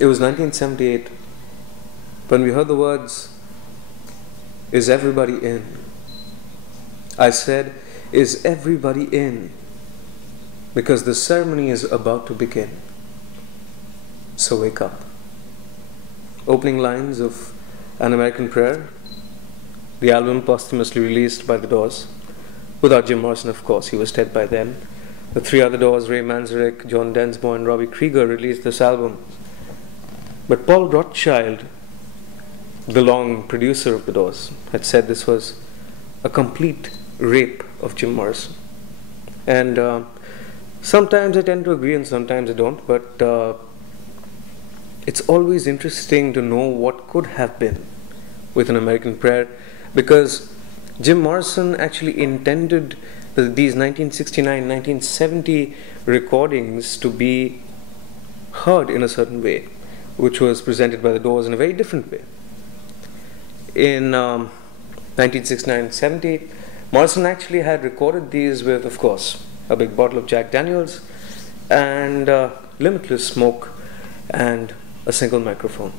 It was 1978 when we heard the words, "Is everybody in?" I said, "Is everybody in?" Because the ceremony is about to begin. So wake up. Opening lines of An American Prayer, the album posthumously released by the Doors, without Jim Morrison, of course. He was dead by then. The three other Doors, Ray Manzarek, John Densmore, and Robbie Krieger, released this album. But Paul Rothchild, the long producer of the Doors, had said this was a complete rape of Jim Morrison. And sometimes I tend to agree and sometimes I don't, but it's always interesting to know what could have been with An American Prayer, because Jim Morrison actually intended these 1969, 1970 recordings to be heard in a certain way, which was presented by the Doors in a very different way. In 1969-70, Morrison actually had recorded these with, of course, a big bottle of Jack Daniels and limitless smoke and a single microphone.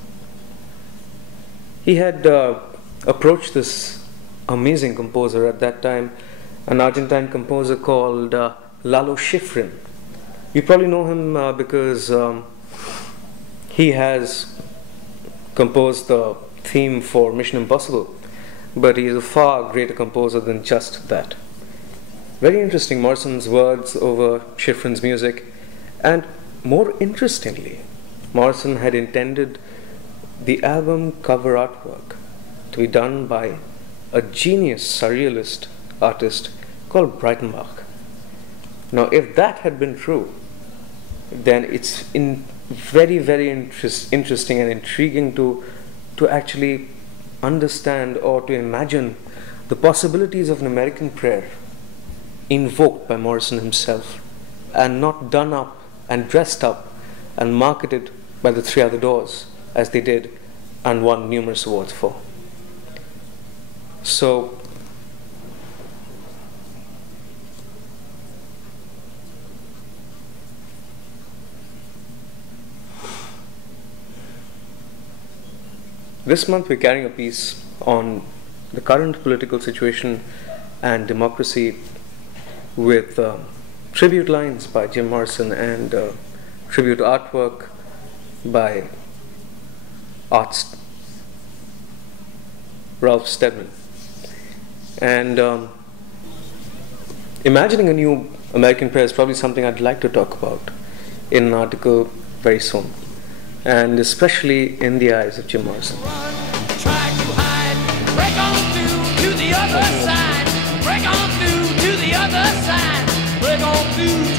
He had approached this amazing composer at that time, an Argentine composer called Lalo Schifrin. You probably know him because he has composed the theme for Mission Impossible, but he is a far greater composer than just that. Very interesting, Morrison's words over Schifrin's music, and more interestingly, Morrison had intended the album cover artwork to be done by a genius surrealist artist called Breitenbach. Now, if that had been true, then it's very, very interesting and intriguing to actually understand or to imagine the possibilities of An American Prayer invoked by Morrison himself and not done up and dressed up and marketed by the three other Doors as they did and won numerous awards for. So this month we're carrying a piece on the current political situation and democracy with tribute lines by Jim Morrison and tribute artwork by Ralph Steadman. And imagining a new American Prayer is probably something I'd like to talk about in an article very soon, and especially in the eyes of Jim Morrison. Try to hide, break on through to the other side, break on through to the other side, break on through